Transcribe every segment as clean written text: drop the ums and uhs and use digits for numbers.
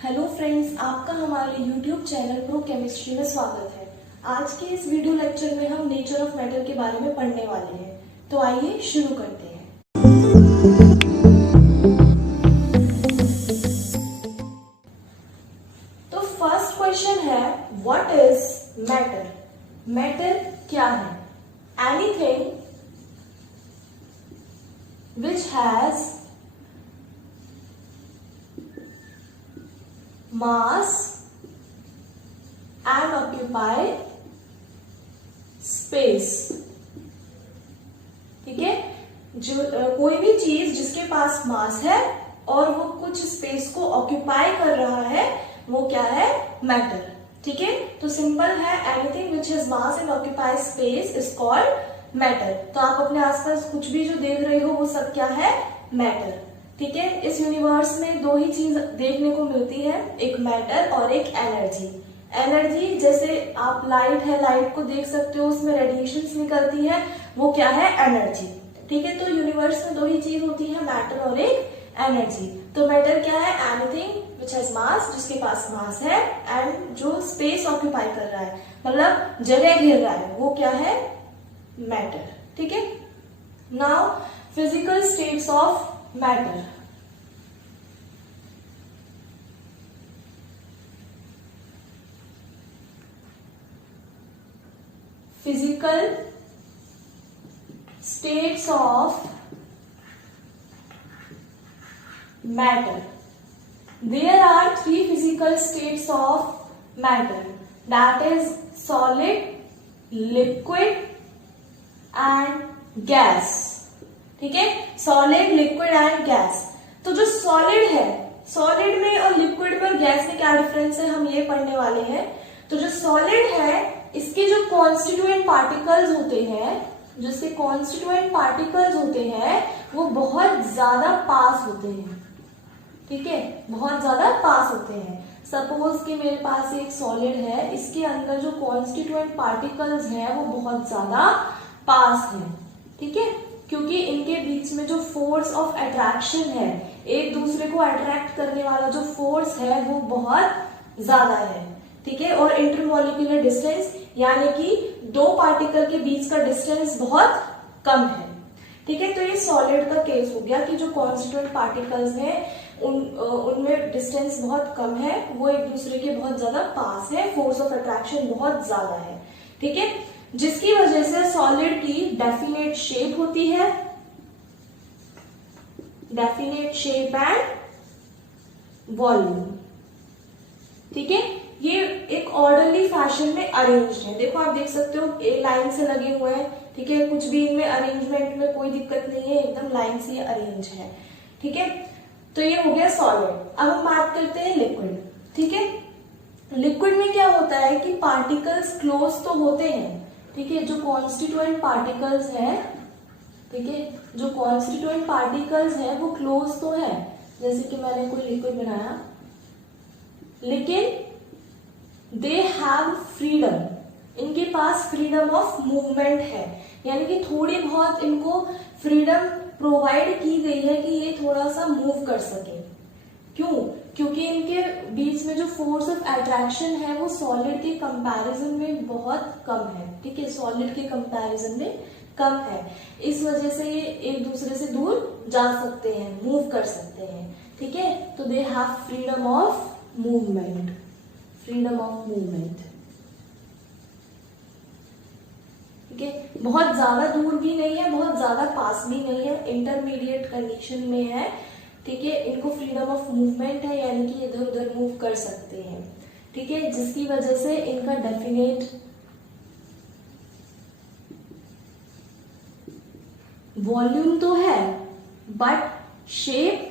Hello friends, आपका हमारे YouTube channel pro chemistry में स्वागत है। आज के इस वीडियो लेक्चर में हम नेचर ऑफ मैटर के बारे में पढ़ने वाले हैं। तो आइए शुरू करते हैं। तो फर्स्ट क्वेश्चन है, व्हाट इज मैटर? मैटर क्या है? Anything which has mass and occupy space। ठीक है, जो कोई भी चीज जिसके पास मास है और वो कुछ स्पेस को ऑक्यूपाई कर रहा है, वो क्या है? मैटर। ठीक है, तो सिंपल है, anything which has mass and occupy space is called matter. तो आप अपने आसपास कुछ भी जो देख रहे हो वो सब क्या है? मैटर। ठीक है, इस यूनिवर्स में दो ही चीज देखने को मिलती है, एक मैटर और एक एनर्जी। एनर्जी जैसे आप लाइट है, लाइट को देख सकते हो, उसमें रेडिएशंस निकलती है, वो क्या है? एनर्जी। ठीक है, तो यूनिवर्स में दो ही चीज होती है, मैटर और एक एनर्जी। तो मैटर क्या है? एनीथिंग विच हैज मास, जिसके पास मास है, एंड जो स्पेस ऑक्यूपाई कर रहा है, मतलब जगह घेर रहा है, वो क्या है? मैटर। ठीक है, now physical states of matter. Physical states of matter. There are three physical states of matter, that is solid, liquid and gas. ठीक है, सॉलिड, लिक्विड एंड गैस। तो जो सॉलिड है, सॉलिड में और लिक्विड में और गैस में क्या डिफरेंस है, हम ये पढ़ने वाले हैं। तो जो सॉलिड है, इसके जो कॉन्स्टिट्यूएंट पार्टिकल्स होते हैं, जो इसके कॉन्स्टिट्यूएंट पार्टिकल्स होते हैं, वो बहुत ज्यादा पास होते हैं। ठीक है, बहुत ज्यादा पास होते हैं। सपोज कि मेरे पास एक सॉलिड है, इसके अंदर जो कॉन्स्टिट्यूएंट पार्टिकल्स हैं वो बहुत ज्यादा पास हैं। ठीक है, क्योंकि इनके बीच में जो फोर्स ऑफ अट्रैक्शन है, एक दूसरे को अट्रैक्ट करने वाला जो फोर्स है, वो बहुत ज्यादा है। ठीक है, और इंटरमॉलिक्यूलर डिस्टेंस यानी कि दो पार्टिकल के बीच का डिस्टेंस बहुत कम है। ठीक है, तो ये सॉलिड का केस हो गया कि जो कॉन्स्टिट्यूएंट पार्टिकल्स हैं उनमें डिस्टेंस बहुत कम है, वो एक दूसरे के बहुत ज्यादा पास है, फोर्स ऑफ अट्रैक्शन बहुत ज्यादा है। ठीक है, जिसकी वजह से सॉलिड की डेफिनेट शेप होती है, डेफिनेट शेप एंड वॉल्यूम। ठीक है, ये एक ऑर्डरली फैशन में अरेंज्ड है। देखो, आप देख सकते हो, ए लाइन से लगे हुए हैं। ठीक है, कुछ भी इनमें अरेंजमेंट में कोई दिक्कत नहीं है, एकदम लाइन से ये अरेंज है। ठीक है, तो ये हो गया सॉलिड। अब हम बात करते हैं लिक्विड। ठीक है, लिक्विड में क्या होता है कि पार्टिकल्स क्लोज तो होते हैं। ठीक है, जो कॉन्स्टिट्यूएंट पार्टिकल्स हैं, ठीक है, जो कॉन्स्टिट्यूएंट पार्टिकल्स हैं वो क्लोज तो है, जैसे कि मैंने कोई लिक्विड बनाया, लेकिन दे हैव फ्रीडम, इनके पास फ्रीडम ऑफ मूवमेंट है, यानी कि थोड़ी बहुत इनको फ्रीडम प्रोवाइड की गई है कि ये थोड़ा सा मूव कर सके। क्यों? क्योंकि इनके बीच में जो फोर्स ऑफ अट्रैक्शन है वो सॉलिड के कंपैरिजन में बहुत कम है। ठीक है, सॉलिड के कंपैरिजन में कम है, इस वजह से ये एक दूसरे से दूर जा सकते हैं, मूव कर सकते हैं। ठीक है, तो they have freedom of movement, freedom of movement. ठीक है, बहुत ज्यादा दूर भी नहीं है, बहुत ज्यादा पास भी नहीं है, इंटरमीडिएट कंडीशन में है। ठीक है, इनको फ्रीडम ऑफ मूवमेंट है, यानी कि इधर उधर मूव कर सकते हैं। ठीक है, जिसकी वजह से इनका डेफिनेट वॉल्यूम तो है बट शेप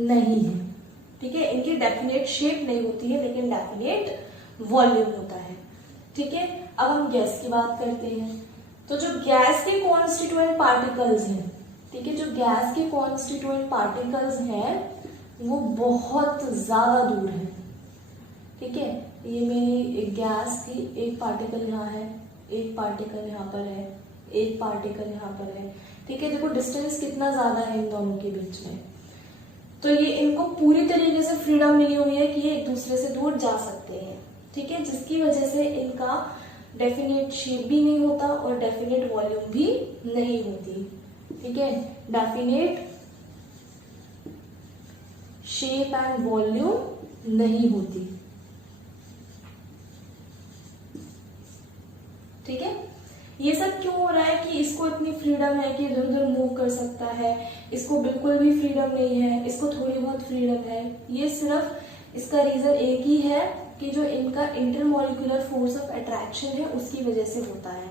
नहीं है। ठीक है, इनकी डेफिनेट शेप नहीं होती है, लेकिन डेफिनेट वॉल्यूम होता है। ठीक है, अब हम गैस की बात करते हैं। तो जो गैस के कॉन्स्टिट्यूएंट पार्टिकल्स हैं, ठीक है, जो गैस के कॉन्स्टिट्यूएंट पार्टिकल्स हैं वो बहुत ज्यादा दूर है। ठीक है, ये मेरी एक गैस थी, एक पार्टिकल यहाँ है, एक पार्टिकल यहाँ पर है, एक पार्टिकल यहाँ पर है। ठीक है, देखो डिस्टेंस कितना ज्यादा है इन दोनों के बीच में। तो ये इनको पूरी तरीके से फ्रीडम मिली हुई है कि ये एक दूसरे से दूर जा सकते हैं, ठीक है, जिसकी वजह से इनका डेफिनेट शेप भी नहीं होता और डेफिनेट वॉल्यूम भी नहीं होती, ठीक है, डेफिनेट शेप एंड वॉल्यूम नहीं होती, ठीक है। ये सब क्यों हो रहा है कि इसको इतनी फ्रीडम है कि इधर उधर मूव कर सकता है, इसको बिल्कुल भी फ्रीडम नहीं है, इसको थोड़ी बहुत फ्रीडम है। ये सिर्फ इसका रीजन एक ही है कि जो इनका इंटरमॉलिक्यूलर फोर्स ऑफ अट्रैक्शन है उसकी वजह से होता है।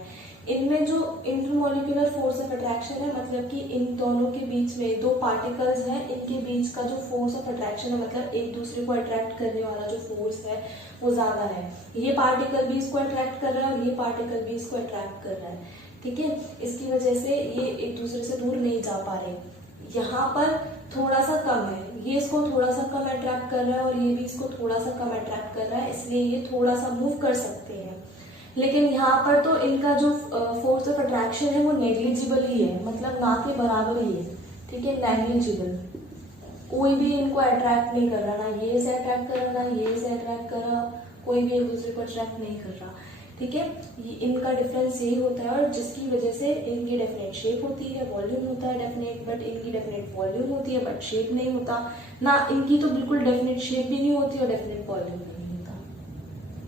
इनमें जो इंटरमॉलिक्यूलर फोर्स ऑफ अट्रैक्शन है मतलब कि इन दोनों के बीच में दो पार्टिकल्स हैं, इनके बीच का जो फोर्स ऑफ अट्रैक्शन है मतलब एक दूसरे को अट्रैक्ट करने वाला जो फोर्स है वो ज्यादा है। ये पार्टिकल भी इसको अट्रैक्ट कर रहा है और ये पार्टिकल भी इसको अट्रैक्ट कर रहा है, ठीक है। इसकी वजह से ये एक दूसरे से दूर नहीं जा पा रहे। यहाँ पर थोड़ा सा कम है, ये इसको थोड़ा सा कम अट्रैक्ट कर रहा है और ये भी इसको थोड़ा सा कम अट्रैक्ट कर रहा है, इसलिए ये थोड़ा सा मूव कर सकते हैं। लेकिन यहाँ पर तो इनका जो फोर्स ऑफ अट्रैक्शन है वो नेग्लिजिबल ही है, मतलब ना के बराबर ही है, ठीक है, नेग्लिजिबल। कोई भी इनको अट्रैक्ट नहीं कर रहा, ना ये से अट्रैक्ट कर रहा, ना ये से अट्रैक्ट कर रहा, कोई भी एक दूसरे को अट्रैक्ट नहीं कर रहा, ठीक है। इनका डिफरेंस यही होता है और जिसकी वजह से इनकी डेफिनेट शेप होती है, वॉल्यूम होता है डेफिनेट, बट इनकी डेफिनेट वॉल्यूम होती है बट शेप नहीं होता। ना इनकी तो बिल्कुल डेफिनेट शेप भी नहीं होती और डेफिनेट वॉल्यूम भी नहीं होता,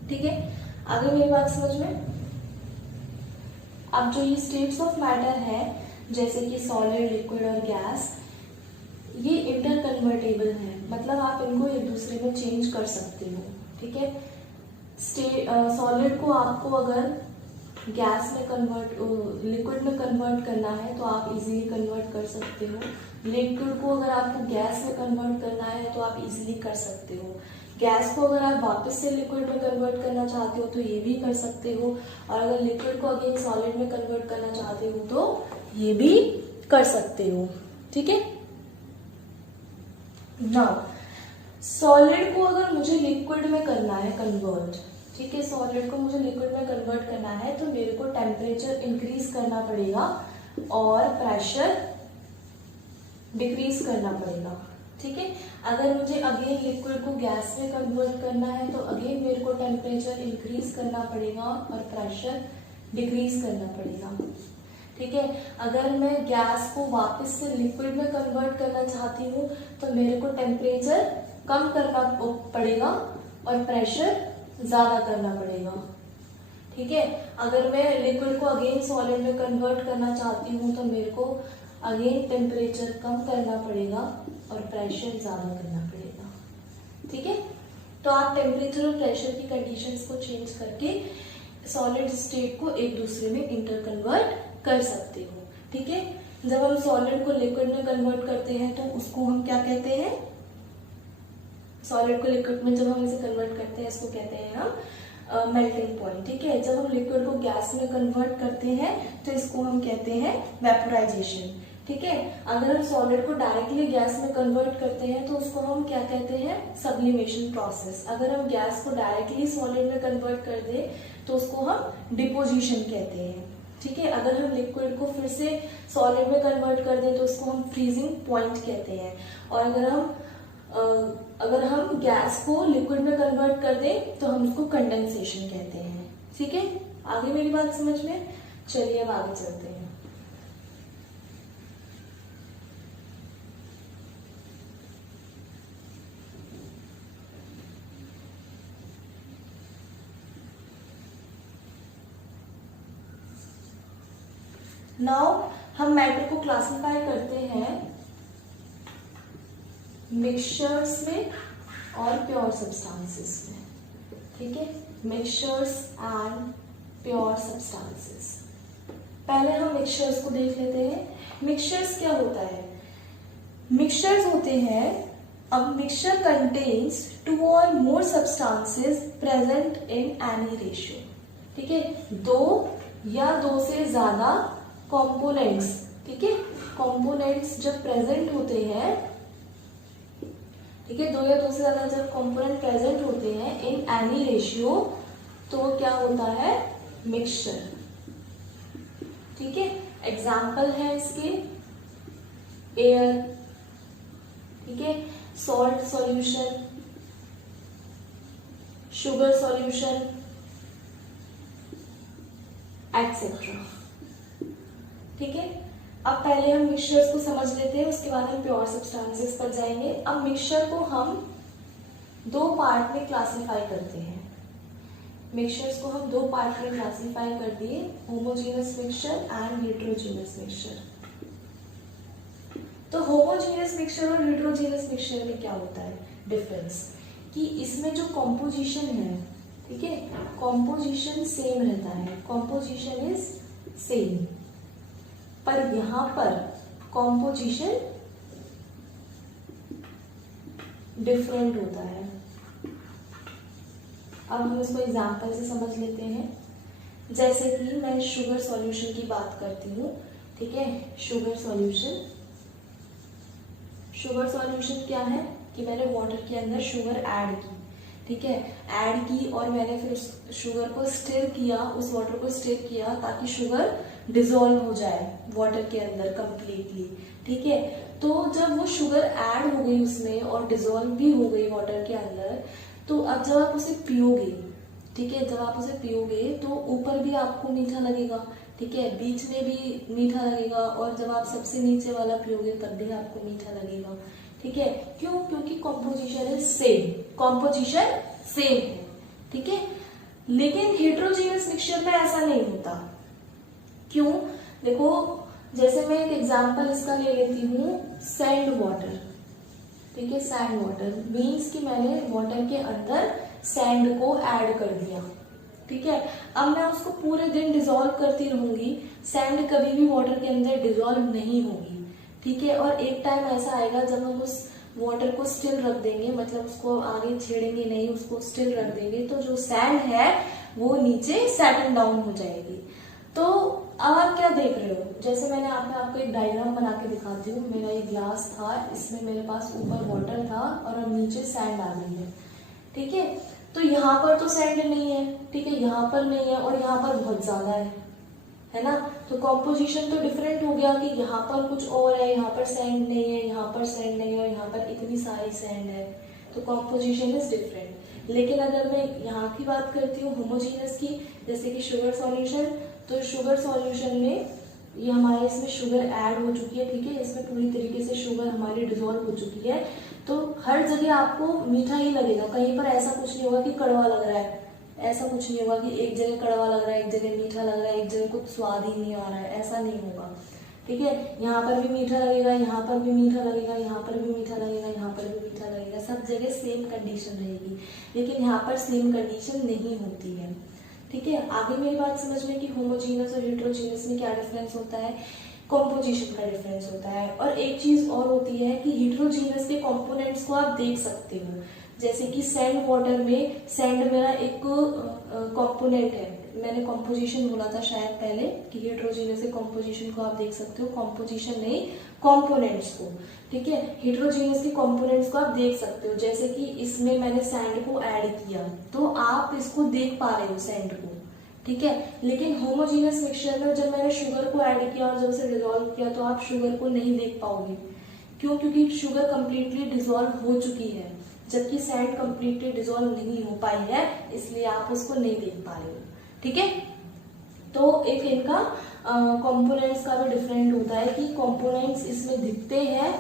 ठीक है। आगे मेरी बात समझ में। अब जो ये स्टेट्स ऑफ मैटर है जैसे कि सॉलिड, लिक्विड और गैस, ये इंटर कन्वर्टेबल है, मतलब आप इनको एक दूसरे में चेंज कर सकते हो, ठीक है। सॉलिड को आपको अगर गैस में कन्वर्ट, लिक्विड में कन्वर्ट करना है तो आप इजीली कन्वर्ट कर सकते हो। लिक्विड को अगर आपको गैस में कन्वर्ट करना है तो आप इजीली कर सकते हो। गैस को अगर आप वापस से लिक्विड में कन्वर्ट करना चाहते हो तो ये भी कर सकते हो, और अगर लिक्विड को अगेन सॉलिड में कन्वर्ट करना चाहते हो तो ये भी कर सकते हो, ठीक है। नाउ सॉलिड को अगर मुझे लिक्विड में करना है कन्वर्ट, ठीक है, सॉलिड को मुझे लिक्विड में कन्वर्ट करना है तो मेरे को टेम्परेचर इंक्रीज करना पड़ेगा और प्रेशर डिक्रीज करना पड़ेगा, ठीक है। अगर मुझे अगेन लिक्विड को गैस में कन्वर्ट करना है तो अगेन मेरे को टेम्परेचर इंक्रीज करना पड़ेगा और प्रेशर डिक्रीज करना पड़ेगा, ठीक है। अगर मैं गैस को वापस से लिक्विड में कन्वर्ट करना चाहती हूँ तो मेरे को टेम्परेचर कम करना पड़ेगा और प्रेशर ज्यादा करना पड़ेगा, ठीक है। अगर मैं लिक्विड को अगेन सॉलिड में कन्वर्ट करना चाहती हूँ तो मेरे को अगेन टेम्परेचर कम करना पड़ेगा और प्रेशर ज्यादा करना पड़ेगा, ठीक है। तो आप टेम्परेचर और प्रेशर की कंडीशंस को चेंज करके सॉलिड स्टेट को एक दूसरे में इंटर कन्वर्ट कर सकते हो, ठीक है। जब हम सॉलिड को लिक्विड में कन्वर्ट करते हैं तो उसको हम क्या कहते हैं, सॉलिड को लिक्विड में जब हम इसे कन्वर्ट करते हैं इसको कहते हैं हम मेल्टिंग पॉइंट, ठीक है। जब हम लिक्विड को गैस में कन्वर्ट करते हैं तो इसको हम कहते हैं वेपोराइजेशन, ठीक है। अगर हम सॉलिड को डायरेक्टली गैस में कन्वर्ट करते हैं तो उसको हम क्या कहते हैं, सब्लिमेशन प्रोसेस। अगर हम गैस को डायरेक्टली सॉलिड में कन्वर्ट कर दे तो उसको हम डिपोजिशन कहते हैं, ठीक है। अगर हम लिक्विड को फिर से सॉलिड में कन्वर्ट कर दें तो उसको हम फ्रीजिंग पॉइंट कहते हैं, और अगर हम गैस को लिक्विड में कन्वर्ट कर दें तो हम उसको कंडेंसेशन कहते हैं, ठीक है। आगे मेरी बात समझ में। चलिए अब आगे चलते हैं। नाउ हम मैटर को क्लासिफाई करते हैं मिक्सचर्स में और प्योर सब्सटेंसेस में, ठीक है, मिक्सचर्स एंड प्योर सब्सटेंसेस। पहले हम मिक्सचर्स को देख लेते हैं। मिक्सचर्स क्या होता है, मिक्सचर्स होते हैं अब mixture contains 2 or more substances present in any ratio, ठीक है, 2 या 2 से ज्यादा कंपोनेंट्स, ठीक है, कंपोनेंट्स जब प्रेजेंट होते हैं, ठीक है, 2 या 2 से ज्यादा जब कंपोनेंट प्रेजेंट होते हैं इन एनी रेशियो तो क्या होता है, मिक्सचर, ठीक है। एग्जाम्पल है इसके एयर, ठीक है, salt solution, sugar solution, etc. ठीक है, अब पहले हम मिक्सचर्स को समझ लेते हैं, उसके बाद हम प्योर सब्सटेंसेस पर जाएंगे। अब मिक्सचर को हम दो पार्ट में क्लासिफाई करते हैं। मिक्सचर्स को हम दो पार्ट में क्लासिफाई कर दिए, homogeneous mixture and heterogeneous mixture. तो होमोजेनियस मिक्सचर और हेटेरोजेनियस मिक्सचर में क्या होता है डिफरेंस, कि इसमें जो कॉम्पोजिशन है, ठीक है, कॉम्पोजिशन सेम रहता है, कॉम्पोजिशन इज सेम, पर यहां पर कॉम्पोजिशन डिफरेंट होता है। अब हम इसको एग्जांपल से समझ लेते हैं। जैसे कि मैं शुगर सॉल्यूशन की बात करती हूँ, ठीक है, शुगर सॉल्यूशन। शुगर सॉल्यूशन क्या है कि मैंने वाटर के अंदर शुगर ऐड की, ठीक है, ऐड की और मैंने फिर उस शुगर को स्टिर किया, उस वाटर को स्टिर किया ताकि शुगर डिसॉल्व हो जाए वाटर के अंदर कंप्लीटली, ठीक है। तो जब वो शुगर ऐड हो गई उसमें और डिसॉल्व भी हो गई वाटर के अंदर, तो अब जब आप उसे पियोगे, ठीक है, जब आप उसे पियोगे तो ऊपर भी आपको मीठा लगेगा, ठीक है, बीच में भी मीठा लगेगा, और जब आप सबसे नीचे वाला पियोगे तब भी आपको मीठा लगेगा, ठीक है। क्यों? क्योंकि composition is same, composition same है, ठीक है। लेकिन हेटेरोजेनियस मिक्सचर में ऐसा नहीं होता। क्यों? देखो, जैसे मैं एक एग्जांपल इसका ले लेती हूँ, सैंड वाटर, ठीक है, सैंड वाटर मीन्स कि मैंने वाटर के अंदर सैंड को ऐड कर दिया, ठीक है। अब मैं उसको पूरे दिन डिसॉल्व करती रहूंगी, सैंड कभी भी वाटर के अंदर डिसॉल्व नहीं होगी, ठीक है। और एक टाइम ऐसा आएगा जब हम उस वाटर को स्टिल रख देंगे, मतलब उसको आगे छेड़ेंगे नहीं, उसको स्टिल रख देंगे, तो जो सैंड है वो नीचे सेटल डाउन हो जाएगी। तो अब आप क्या देख रहे हो, जैसे मैंने आपको एक डायग्राम बना के दिखाती हूँ। मेरा ये ग्लास था, इसमें मेरे पास ऊपर वाटर था और अब नीचे सैंड आ गई है, ठीक है। तो यहाँ पर तो सैंड नहीं है, ठीक है, यहाँ पर नहीं है और यहाँ पर बहुत ज्यादा है ना। तो कॉम्पोजिशन तो डिफरेंट हो गया कि यहाँ पर कुछ और है, यहाँ पर सैंड नहीं है, यहाँ पर सैंड नहीं है और यहाँ पर इतनी सारी सैंड है, तो कॉम्पोजिशन इज डिफरेंट। लेकिन अगर मैं यहाँ की बात करती हूँ होमोजेनियस की, जैसे कि शुगर सॉल्यूशन, तो शुगर सॉल्यूशन में ये हमारे इसमें शुगर ऐड हो चुकी है, ठीक है, इसमें पूरी तरीके से शुगर हमारी डिसॉल्व हो चुकी है, तो हर जगह आपको मीठा ही लगेगा, कहीं पर ऐसा कुछ नहीं होगा कि कड़वा लग रहा है, ऐसा कुछ नहीं होगा कि एक जगह कड़वा लग रहा है, एक जगह मीठा लग रहा है, एक जगह कुछ स्वाद ही नहीं आ रहा है, ऐसा नहीं होगा, ठीक है। यहाँ पर भी मीठा लगेगा, यहाँ पर भी मीठा लगेगा, यहाँ पर भी मीठा लगेगा, यहाँ पर भी मीठा लगेगा, सब जगह सेम कंडीशन रहेगी। लेकिन यहाँ पर सेम कंडीशन नहीं होती है, ठीक है। आगे मेरी बात समझ में कि होमोजेनियस और हेटेरोजेनियस में क्या डिफरेंस होता है, कॉम्पोजिशन का डिफरेंस होता है। और एक चीज और होती है कि हेटेरोजेनियस के कंपोनेंट्स को आप देख सकते हो, जैसे कि सैंड वाटर में सैंड मेरा एक कंपोनेंट है, मैंने कॉम्पोजिशन बोला था शायद पहले कि हेटेरोजेनियस के कॉम्पोजिशन को आप देख सकते हो, कॉम्पोजिशन नहीं कंपोनेंट्स को, ठीक है। हेटेरोजेनियस के कंपोनेंट्स को आप देख सकते हो, जैसे कि इसमें मैंने सैंड को ऐड किया तो आप इसको देख पा रहे हो सैंड को, ठीक है। लेकिन होमोजेनियस मिक्सचर में जब मैंने शुगर को ऐड किया और जब उसे डिसॉल्व किया तो आप शुगर को नहीं देख पाओगे। क्यों? क्योंकि शुगर कंप्लीटली डिसॉल्व हो चुकी है, जबकि सैंड कंप्लीटली डिसॉल्व नहीं हो पाई है, इसलिए आप उसको नहीं देख पा रहे हो, ठीक है। तो एक इनका कंपोनेंट्स का भी डिफरेंट होता है कि कंपोनेंट्स इसमें दिखते हैं,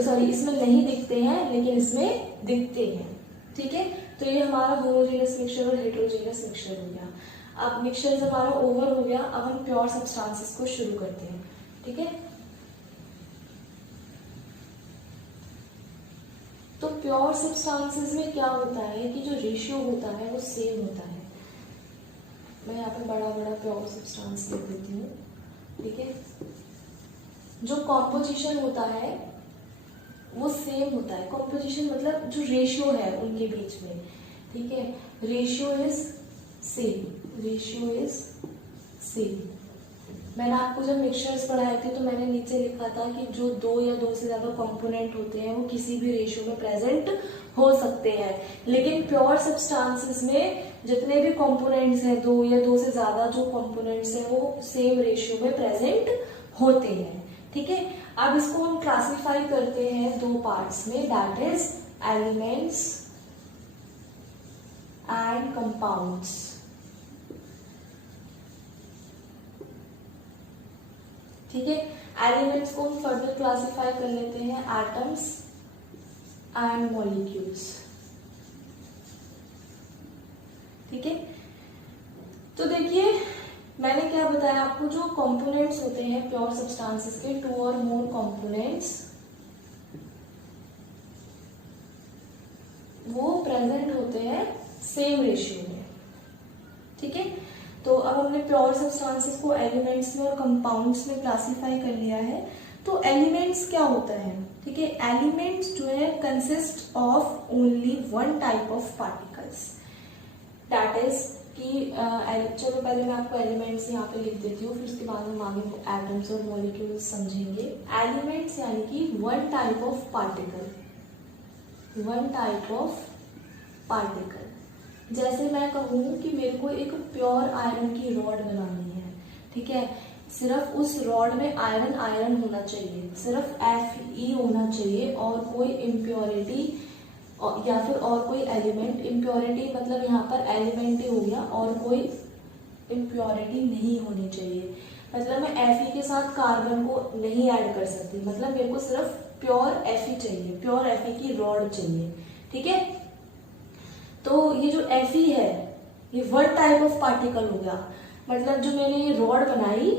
सॉरी इसमें नहीं दिखते हैं लेकिन इसमें दिखते हैं, ठीक है। तो ये हमारा होमोजेनियस मिक्सचर और हेटेरोजेनियस मिक्सचर हो गया। अब मिक्सचर हमारा ओवर हो गया, अब हम प्योर सब्सटेंसेस को शुरू करते हैं, ठीक है। तो प्योर सब्सटेंसेस में क्या होता है कि जो रेशियो होता है वो सेम होता है। मैं यहाँ पे बड़ा बड़ा प्योर सब्सटेंस लिख देती हूँ, ठीक है। जो कॉम्पोजिशन होता है वो सेम होता है, कॉम्पोजिशन मतलब जो रेशियो है उनके बीच में, ठीक है, ratio is same, ratio is same. मैंने आपको जब मिक्सचर्स पढ़ाए थे तो मैंने नीचे लिखा था कि जो दो या दो से ज्यादा कंपोनेंट होते हैं वो किसी भी रेशियो में प्रेजेंट हो सकते हैं, लेकिन प्योर सब्सटेंसेस में जितने भी कंपोनेंट्स हैं, दो या दो से ज्यादा जो कंपोनेंट्स हैं वो सेम रेशियो में प्रेजेंट होते हैं, ठीक है। अब इसको हम क्लासिफाई करते हैं दो पार्ट्स में, that is elements and compounds. ठीक है, एलिमेंट्स को हम फर्दर क्लासिफाई कर लेते हैं एटम्स एंड मॉलिक्यूल्स। ठीक है, तो देखिए मैंने क्या बताया आपको, जो कंपोनेंट्स होते हैं प्योर सब्सटेंसेस के, 2 और मोर कंपोनेंट्स, वो प्रेजेंट होते हैं सेम रेशियो में। ठीक है, तो अब हमने प्योर सब्सटेंसेस को एलिमेंट्स में और कंपाउंड्स में क्लासिफाई कर लिया है। तो एलिमेंट्स क्या होता है? ठीक है, एलिमेंट्स जो है consist of only one type of particles, that is कि चलो पहले मैं आपको एलिमेंट्स यहाँ पे लिख देती हूँ, फिर उसके बाद हम आगे एटम्स और मॉलिक्यूल्स समझेंगे। एलिमेंट्स यानी कि one type of particle, one type of particle. जैसे मैं कहूँ कि मेरे को एक प्योर आयरन की रॉड बनानी है, ठीक है, सिर्फ उस रॉड में आयरन आयरन होना चाहिए, सिर्फ Fe होना चाहिए, और कोई इम्प्योरिटी या फिर और कोई एलिमेंट, इम्प्योरिटी मतलब यहाँ पर एलिमेंट ही हो गया, और कोई इम्प्योरिटी नहीं होनी चाहिए। मतलब मैं Fe के साथ कार्बन को नहीं ऐड कर सकती, मतलब मेरे को सिर्फ प्योर Fe चाहिए, प्योर Fe की रॉड चाहिए। ठीक है, तो ये जो Fe है ये वन टाइप ऑफ पार्टिकल हो गया। मतलब जो मैंने ये रॉड बनाई,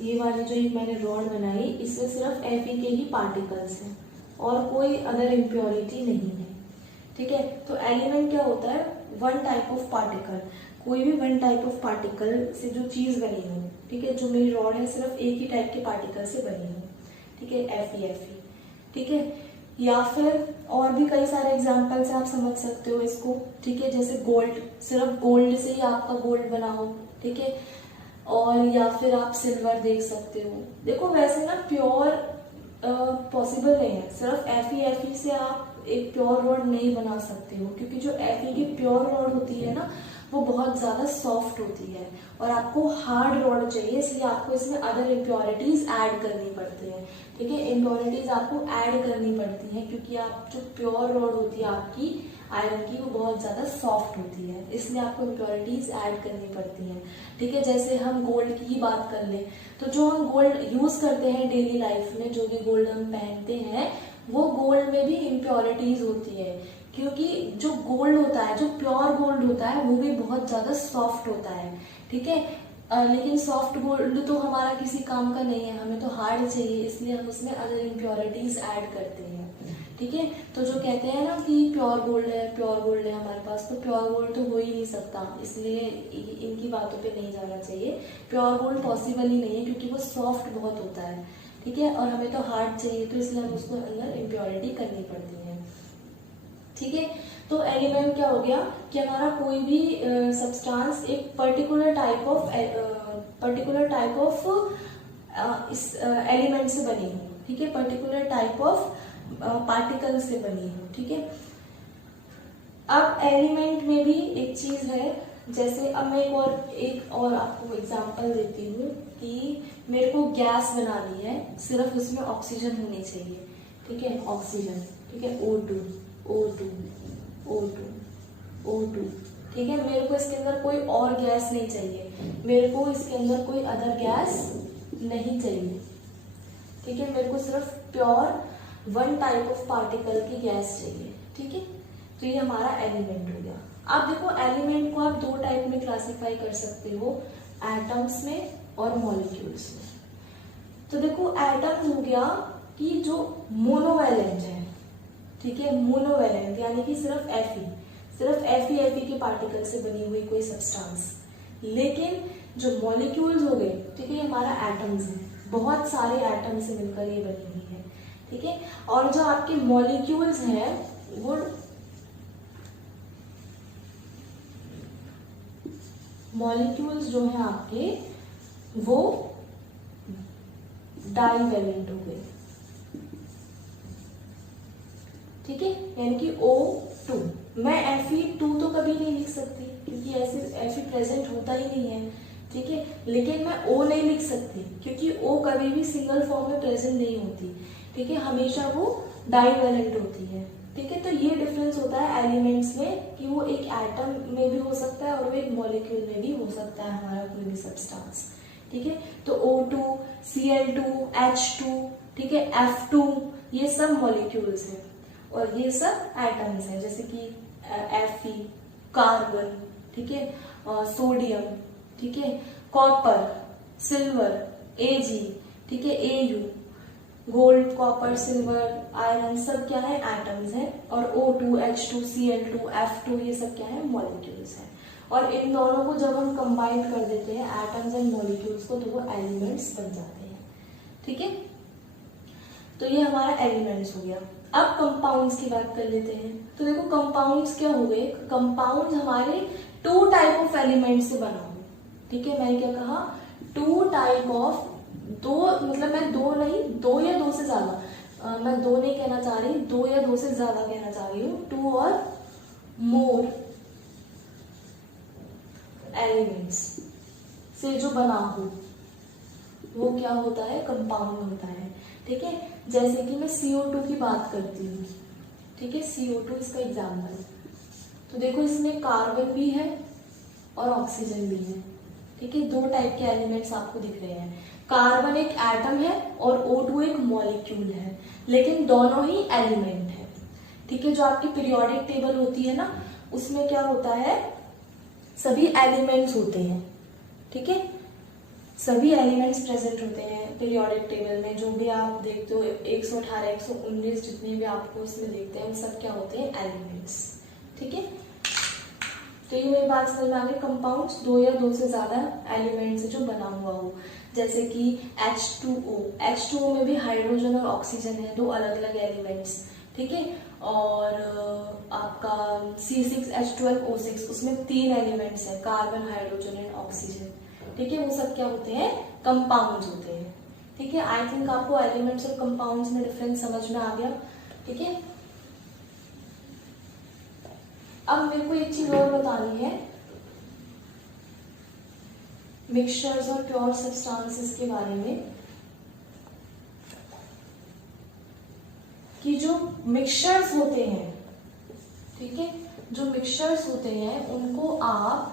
ये वाली जो मैंने रॉड बनाई, इसमें सिर्फ Fe के ही पार्टिकल्स हैं और कोई अदर इम्प्योरिटी नहीं है। ठीक है, तो एलिमेंट क्या होता है? वन टाइप ऑफ पार्टिकल, कोई भी वन टाइप ऑफ पार्टिकल से जो चीज बनी हो। ठीक है, जो मेरी रॉड है सिर्फ एक ही टाइप के पार्टिकल से बनी हो। ठीक है, Fe। ठीक है, या फिर और भी कई सारे एग्जाम्पल से आप समझ सकते हो इसको। ठीक है, जैसे गोल्ड, सिर्फ गोल्ड से ही आपका गोल्ड बना हो। ठीक है, और या फिर आप सिल्वर देख सकते हो। देखो वैसे ना प्योर पॉसिबल नहीं है, सिर्फ Fe से आप एक प्योर रॉड नहीं बना सकते हो, क्योंकि जो Fe की प्योर रॉड होती है ना वो बहुत ज्यादा सॉफ्ट होती है और आपको हार्ड रॉड चाहिए, इसलिए आपको इसमें अदर इम्प्योरिटीज ऐड करनी पड़ती है। ठीक है, इम्प्योरिटीज आपको ऐड करनी पड़ती है क्योंकि आप जो प्योर रॉड होती है आपकी आयरन की वो बहुत ज्यादा सॉफ्ट होती है, इसलिए आपको इम्प्योरिटीज ऐड करनी पड़ती है। ठीक है, जैसे हम गोल्ड की ही बात कर ले, तो जो हम गोल्ड यूज करते हैं डेली लाइफ में, जो भी गोल्ड हम पहनते हैं, वो गोल्ड में भी इम्प्योरिटीज होती है, क्योंकि जो गोल्ड होता है, जो प्योर गोल्ड होता है, वो भी बहुत ज्यादा सॉफ्ट होता है। ठीक है, लेकिन सॉफ्ट गोल्ड तो हमारा किसी काम का नहीं है, हमें तो हार्ड चाहिए, इसलिए हम उसमें अदर इम्प्योरिटीज ऐड करते हैं। ठीक है, तो जो कहते हैं ना कि प्योर गोल्ड है, प्योर गोल्ड है हमारे पास, तो प्योर गोल्ड तो हो ही नहीं सकता, इसलिए इनकी बातों पे नहीं जाना चाहिए। प्योर गोल्ड पॉसिबल ही नहीं है क्योंकि वो सॉफ्ट बहुत होता है। ठीक है, और हमें तो हार्ड चाहिए, तो इसलिए हम उसको अंदर इम्प्योरिटी करनी पड़ती है। ठीक है, तो एलिमेंट क्या हो गया कि हमारा कोई भी सब्सटेंस एक पर्टिकुलर टाइप ऑफ इस एलिमेंट से बनी हो। ठीक है, पर्टिकुलर टाइप ऑफ पार्टिकल से बनी हो। ठीक है, अब एलिमेंट में भी एक चीज है, जैसे अब मैं एक और आपको एग्जांपल देती हूँ कि मेरे को गैस बनानी है, सिर्फ उसमें ऑक्सीजन होनी चाहिए। ठीक है, ऑक्सीजन, ठीक है, O2 O2 O2 O2। ठीक है, मेरे को इसके अंदर कोई और गैस नहीं चाहिए, मेरे को इसके अंदर कोई अदर गैस नहीं चाहिए। ठीक है, मेरे को सिर्फ pure one type of particle की गैस चाहिए। ठीक है, तो ये हमारा एलिमेंट हो गया। अब देखो एलिमेंट को आप दो टाइप में क्लासिफाई कर सकते हो, एटम्स में और मॉलिक्यूल्स में। तो देखो एटम हो गया कि जो मोनोवैलेंट है। ठीक है, मोनोवैलेंट यानी कि सिर्फ Fe के पार्टिकल से बनी हुई कोई सब्सटेंस। लेकिन जो मॉलिक्यूल्स हो गए, ठीक है, ये हमारा एटम्स है, बहुत सारे एटम से मिलकर ये बनी हुई है। ठीक है, और जो आपके मॉलिक्यूल्स हैं वो मॉलिक्यूल्स जो है आपके वो डाइवैलेंट हो गए। ठीक है, यानी कि O2, मैं Fe2 तो कभी नहीं लिख सकती क्योंकि ऐसे Fe प्रेजेंट होता ही नहीं है। ठीक है, लेकिन मैं O नहीं लिख सकती क्योंकि O कभी भी सिंगल फॉर्म में प्रेजेंट नहीं होती, ठीक है, हमेशा वो डाइवैलेंट होती है, ठीक है। तो ये डिफरेंस होता है एलिमेंट्स में कि वो एक एटम में भी हो सकता है और वो एक मॉलिक्यूल में भी हो सकता है हमारा कोई भी सब्सटेंस, ठीक है। तो O2, Cl2, H2, ठीक है, F2, ये सब मॉलिक्यूल्स हैं और ये सब एटम्स हैं, जैसे कि Fe, कार्बन, ठीक है, सोडियम, ठीक है, कॉपर, सिल्वर, Ag, ठीक है, Au, gold, copper, silver, iron, सब क्या है, एटम्स हैं। और O2, H2, Cl2, F2, ये सब क्या है, मॉलिक्यूल्स हैं। और इन दोनों को जब हम कंबाइन कर देते हैं एटम्स एंड मॉलिक्यूल्स को, तो वो एलिमेंट्स बन जाते हैं, ठीक है। तो ये हमारा एलिमेंट्स हो गया। अब कंपाउंड्स की बात कर लेते हैं। तो देखो कंपाउंड्स क्या हो गए, कंपाउंड्स हमारे 2 टाइप ऑफ एलिमेंट्स से बना हुआ, ठीक है। मैंने क्या कहा, 2 टाइप ऑफ, 2 मतलब मैं 2 नहीं, 2 या 2 से ज्यादा, मैं 2 नहीं कहना चाह रही, 2 या 2 से ज्यादा कहना चाह रही हूँ, 2 और मोर एलिमेंट्स से जो बना हो वो क्या होता है, कंपाउंड होता है, ठीक है। जैसे कि मैं CO2 की बात करती हूँ, ठीक है, CO2 इसका एग्जाम्पल। तो देखो इसमें कार्बन भी है और ऑक्सीजन भी है, ठीक है, 2 टाइप के एलिमेंट्स आपको दिख रहे हैं। कार्बन एक एटम है और O2 एक मॉलिक्यूल है, लेकिन दोनों ही एलिमेंट है, ठीक है। जो आपकी पीरियोडिक टेबल होती है ना, उसमें क्या होता है, सभी एलिमेंट्स होते हैं, ठीक है, सभी एलिमेंट्स प्रेजेंट होते हैं पीरियोडिक टेबल में। जो भी आप देखते हो 118, 119 जितने भी आपको इसमें देखते हैं, सब क्या होते हैं, एलिमेंट्स, ठीक है। तो ये मेरी बात समझ में आ गई, कंपाउंड्स 2 या 2 से ज्यादा एलिमेंट से जो बना हुआ हो, जैसे कि H2O में भी हाइड्रोजन और ऑक्सीजन है, 2 अलग अलग एलिमेंट्स, ठीक है। और आपका C6H12O6, उसमें 3 एलिमेंट्स हैं, कार्बन, हाइड्रोजन एंड ऑक्सीजन, ठीक है। वो सब क्या होते हैं, कंपाउंड्स होते हैं, ठीक है। आई थिंक आपको एलिमेंट्स और कंपाउंड्स में डिफरेंस समझ में आ गया, ठीक है। अब मेरे को एक चीज और बतानी है, मिक्सचर्स और प्योर सब्सटेंसेस के बारे में, कि जो मिक्सचर्स होते हैं, ठीक है, जो मिक्सचर्स होते हैं उनको आप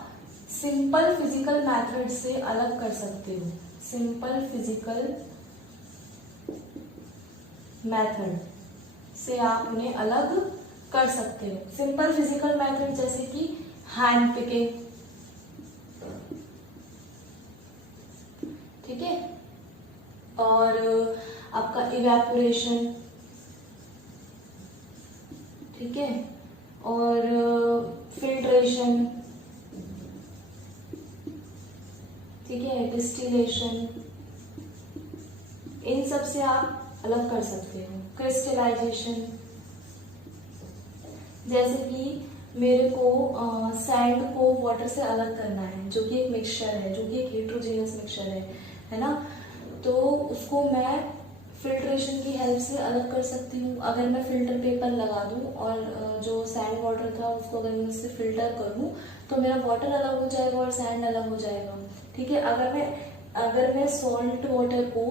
सिंपल फिजिकल मेथड से अलग कर सकते हो, सिंपल फिजिकल मेथड से आप उन्हें अलग कर सकते हो। सिंपल फिजिकल मेथड जैसे कि हैंड पिकिंग, ठीक है, और आपका इवेपोरेशन, ठीक है, और फिल्ट्रेशन, ठीक है, डिस्टिलेशन, इन सब से आप अलग कर सकते हो। क्रिस्टलाइजेशन, जैसे कि मेरे को सैंड को वाटर से अलग करना है, जो कि एक मिक्सचर है, जो कि एक हेट्रोजेनियस मिक्सचर है ना, तो उसको मैं फिल्ट्रेशन की हेल्प से अलग कर सकती हूँ। अगर मैं फिल्टर पेपर लगा दूँ और जो सैंड वाटर था उसको अगर मैं उससे फिल्टर करूँ तो मेरा वाटर अलग हो जाएगा और सैंड अलग हो जाएगा, ठीक है। अगर मैं सॉल्ट वाटर को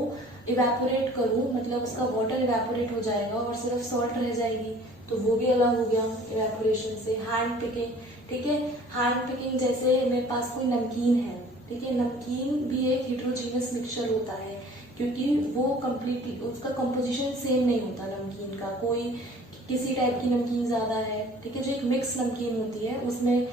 इवेपोरेट करूँ, मतलब उसका वाटर इवेपोरेट हो जाएगा और सिर्फ सॉल्ट रह जाएगी, तो वो भी अलग हो गया इवेपोरेशन से। हैंड पिकिंग, ठीक है, हैंड पिकिंग जैसे मेरे पास कोई नमकीन है, ठीक है, नमकीन भी एक हेट्रोजीनियस मिक्सचर होता है, क्योंकि वो कंप्लीटली उसका कंपोजिशन सेम नहीं होता नमकीन का, कोई किसी टाइप की नमकीन ज्यादा है, ठीक है। जो एक मिक्स नमकीन होती है उसमें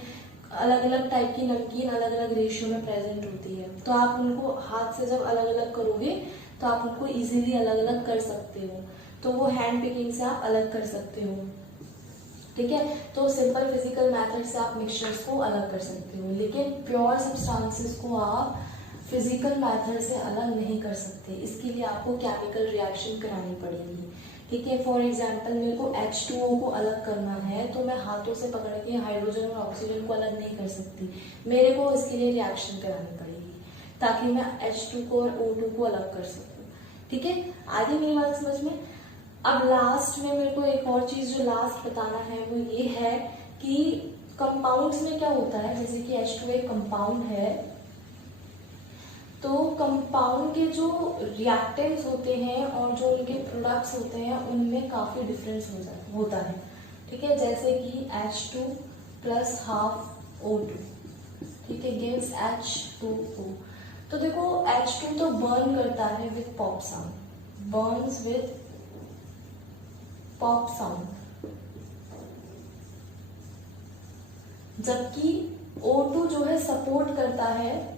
अलग अलग टाइप की नमकीन अलग अलग रेशियो में प्रेजेंट होती है, तो आप उनको हाथ से जब अलग अलग करोगे तो आप उनको इजीली अलग अलग कर सकते हो, तो वो हैंड पिकिंग से आप अलग कर सकते हो, ठीक है। तो सिंपल फिजिकल मेथड से आप मिक्सचर्स को अलग कर सकते हो, लेकिन प्योर सब्सटेंसेस को आप फिजिकल मेथड से अलग नहीं कर सकते, इसके लिए आपको केमिकल रिएक्शन करानी पड़ेगी, ठीक है। फॉर एग्जाम्पल मेरे को H2O को अलग करना है, तो मैं हाथों से पकड़ के हाइड्रोजन और ऑक्सीजन को अलग नहीं कर सकती, मेरे को इसके लिए रिएक्शन करानी पड़ेगी ताकि मैं H2 को और O2 को अलग कर सकूं, ठीक है। आगे मेरी बात समझ में। अब लास्ट में मेरे को एक और चीज जो लास्ट बताना है वो ये है कि कंपाउंड्स में क्या होता है, जैसे कि H2 एक कंपाउंड है, तो कंपाउंड के जो रिएक्टेंट्स होते हैं और जो उनके प्रोडक्ट्स होते हैं उनमें काफ़ी डिफरेंस होता है, ठीक है। जैसे कि H2 प्लस हाफ O2, ठीक है, गिव्स H2O। तो देखो H2 तो बर्न करता है with pop sound, Burns with pop sound, जबकि O2 जो है सपोर्ट करता है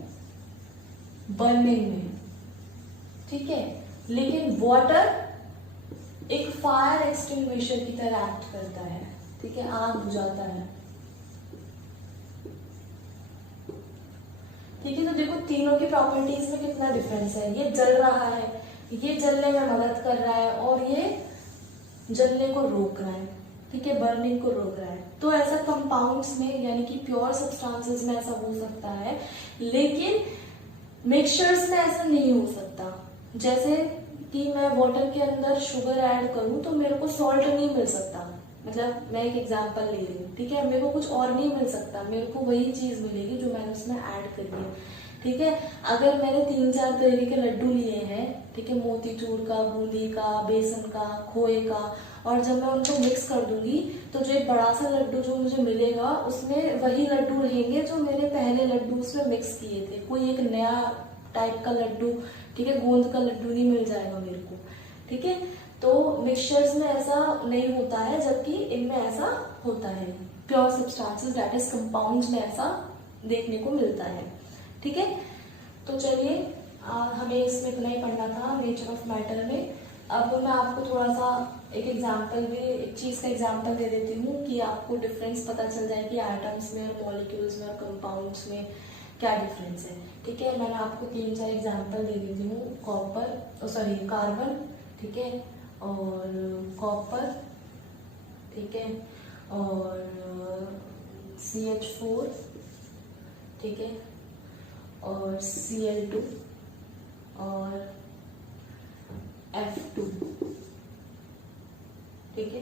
बर्निंग में, ठीक है। लेकिन वाटर एक फायर एक्सटिंग्विशर की तरह एक्ट करता है, ठीक है, आग बुझाता है, ठीक है। तो देखो तीनों की प्रॉपर्टीज में कितना डिफरेंस है। ये जल रहा है, ये जलने में मदद कर रहा है और ये जलने को रोक रहा है, ठीक है, बर्निंग को रोक रहा है। तो ऐसा कंपाउंड्स में यानी कि प्योर सब्सटेंसेस में ऐसा हो सकता है, लेकिन मिक्सचर्स में ऐसा नहीं हो सकता। जैसे कि मैं वाटर के अंदर शुगर ऐड करूं तो मेरे को सॉल्ट नहीं मिल सकता, मतलब मैं एक एग्जांपल ले रही हूँ, ठीक है। मेरे को कुछ और नहीं मिल सकता, मेरे को वही चीज मिलेगी जो मैंने उसमें ऐड करी है, ठीक है। अगर मैंने 3-4 तरीके के लड्डू लिए हैं, ठीक है, मोतीचूर का, बूंदी का, बेसन का, खोए का, और जब मैं उनको मिक्स कर दूंगी तो जो एक बड़ा सा लड्डू जो मुझे मिलेगा उसमें वही लड्डू रहेंगे जो मेरे पहले लड्डू उसमें मिक्स किए थे। कोई एक नया टाइप का लड्डू, ठीक है, गोंद का लड्डू नहीं मिल जाएगा मेरे को, ठीक है। तो मिक्सचर्स में ऐसा नहीं होता है, जबकि इनमें ऐसा होता है। Pure substances that is compounds में ऐसा देखने को मिलता है, ठीक है। तो चलिए हमें इसमें इतना ही पढ़ना था नेचर ऑफ मैटर में। अब मैं आपको थोड़ा सा एक एग्जांपल भी, एक चीज का एग्जांपल दे देती हूँ कि आपको डिफरेंस पता चल जाए कि एटम्स में और मॉलिक्यूल्स में और कंपाउंड्स में क्या डिफरेंस है, ठीक है। मैंने आपको 3-4 एग्जांपल दे देती हूँ, कार्बन, ठीक है, और कॉपर, ठीक है, और CH4, ठीक है, और Cl2 और F2, ठीक है,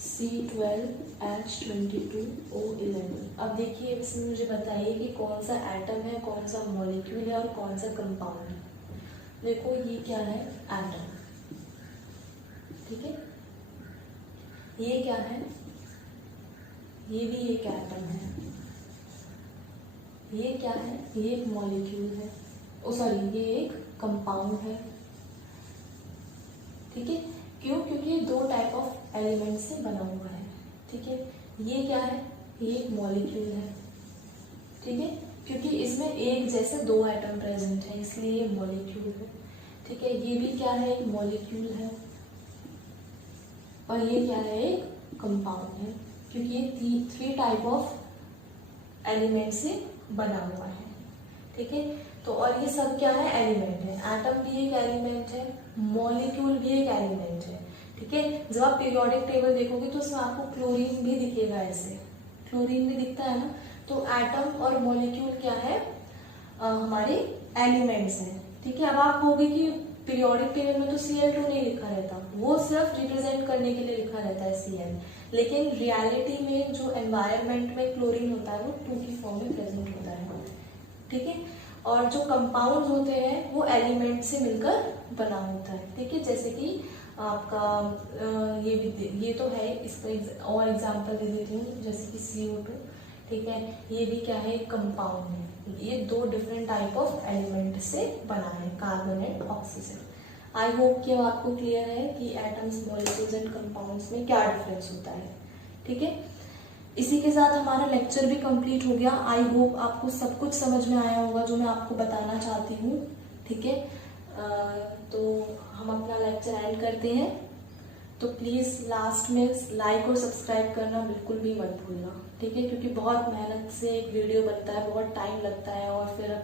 C12H22O11। अब देखिए इसमें मुझे बताइए कि कौन सा एटम है, कौन सा मॉलिक्यूल है और कौन सा कंपाउंड है। देखो ये क्या है, एटम, ठीक है, ये क्या है, ये भी एक एटम है, ये क्या है, ये एक मॉलिक्यूल है, ये एक कंपाउंड है, ठीक है। क्यों? क्योंकि ये 2 टाइप ऑफ एलिमेंट से बना हुआ है, ठीक है। ये क्या है, ये एक मॉलिक्यूल है, ठीक है, क्योंकि इसमें एक जैसे 2 एटम प्रेजेंट है इसलिए ये मॉलिक्यूल है, ठीक है। ये भी क्या है, एक मॉलिक्यूल है, और ये क्या है, एक कंपाउंड है, क्योंकि ये 3 टाइप ऑफ एलिमेंट से बना हुआ है, ठीक है। तो और ये सब क्या है, एलिमेंट है। एटम भी एक एलिमेंट है, मॉलिक्यूल भी एक एलिमेंट है, ठीक है। जब आप पीरियोडिक टेबल देखोगे तो उसमें आपको क्लोरीन भी दिखेगा, ऐसे क्लोरीन भी दिखता है ना। तो एटम और मॉलिक्यूल क्या है, हमारे एलिमेंट्स हैं, ठीक है। अब आप कहोगे कि पीरियोडिक टेबल में तो Cl2 नहीं लिखा रहता, वो सिर्फ रिप्रेजेंट करने के लिए लिखा रहता है Cl, लेकिन रियलिटी में जो एनवायरनमेंट में क्लोरीन होता है वो 2 की फॉर्म में प्रेजेंट होता है, ठीक है। और जो कंपाउंड्स होते हैं वो एलिमेंट से मिलकर बना होता है, ठीक है। जैसे कि आपका ये तो है, इसका और एग्जांपल दे देती हूँ, जैसे कि CO2, ठीक है, ये भी क्या है, कंपाउंड है। ये 2 डिफरेंट टाइप ऑफ एलिमेंट से बना है, carbon and oxygen. I hope कि आपको क्लियर है कि एटम्स, मॉलिक्यूल्स एंड कंपाउंड्स में क्या डिफरेंस होता है, ठीक है। इसी के साथ हमारा लेक्चर भी कंप्लीट हो गया। आई होप आपको सब कुछ समझ में आया होगा जो मैं आपको बताना चाहती हूँ, ठीक है। तो हम अपना लेक्चर एंड करते हैं। तो प्लीज़ लास्ट में लाइक और सब्सक्राइब करना बिल्कुल भी मत भूलना, ठीक है, क्योंकि बहुत मेहनत से एक वीडियो बनता है, बहुत टाइम लगता है, और फिर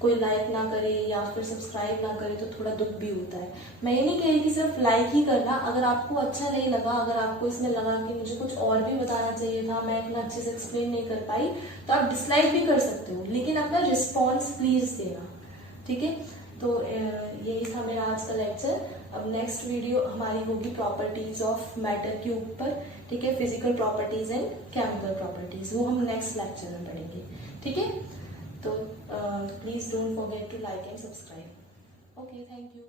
कोई लाइक ना करे या फिर सब्सक्राइब ना करे तो थोड़ा दुख भी होता है। मैं ये नहीं कह रही कि सिर्फ लाइक ही करना, अगर आपको अच्छा नहीं लगा, अगर आपको इसमें लगा कि मुझे कुछ और भी बताना चाहिए था, मैं इतना अच्छे से एक्सप्लेन नहीं कर पाई, तो आप डिसलाइक भी कर सकते हो, लेकिन अपना रिस्पॉन्स प्लीज देना, ठीक है। तो यही था मेरा आज का लेक्चर। अब नेक्स्ट वीडियो हमारी होगी प्रॉपर्टीज ऑफ मैटर के ऊपर, ठीक है, physical properties and chemical properties, वो हम नेक्स्ट लेक्चर में पढ़ेंगे, ठीक है। तो please don't forget to like and subscribe. Okay, thank you.